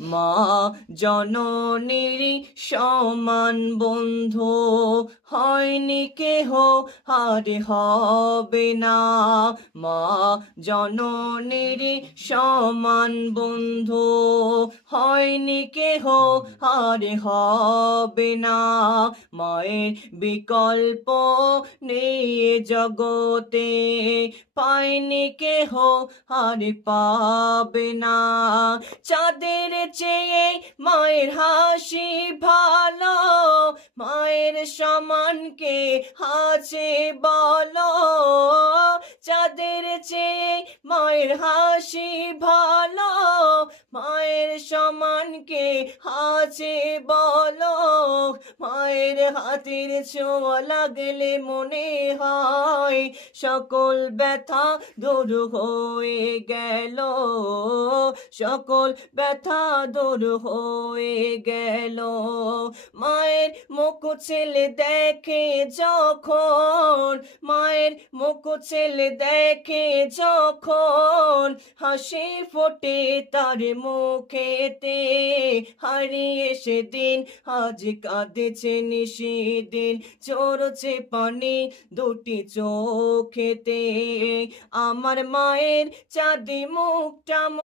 মা জননীর সমান বন্ধু হয়নি কেহ আর হবে না। মা জননীর সমান বন্ধু হয়নি কেহ আর হবে না। মায়ের বিকল্প নেই জগতে পায়নি কেহ আর পাবে না। চাঁদের চেয়ে মায়ের হাসি ভালো, মায়ের সমান কে আছে বলো। চাঁদের চেয়ে মায়ের হাসি ভালো, মায়ের সমান কে আছে বলো। মায়ের হাতের ছোঁয়া লাগলে মনে হয় সকল ব্যথা দূর হয়ে গেল, সকল ব্যথা দূর হয়ে গেল। মায়ের মুখ ছেলে দেখে যখন, মায়ের মুখ ছেলে দেখে যখন, হাসি ফোটে তার মুখেতে। হারিয়ে সেদিন আজ কাঁদেছে নিশিদিন, ঝরছে পানি দুটি চোখেতে। আমার মায়ের চাঁদি মুখটা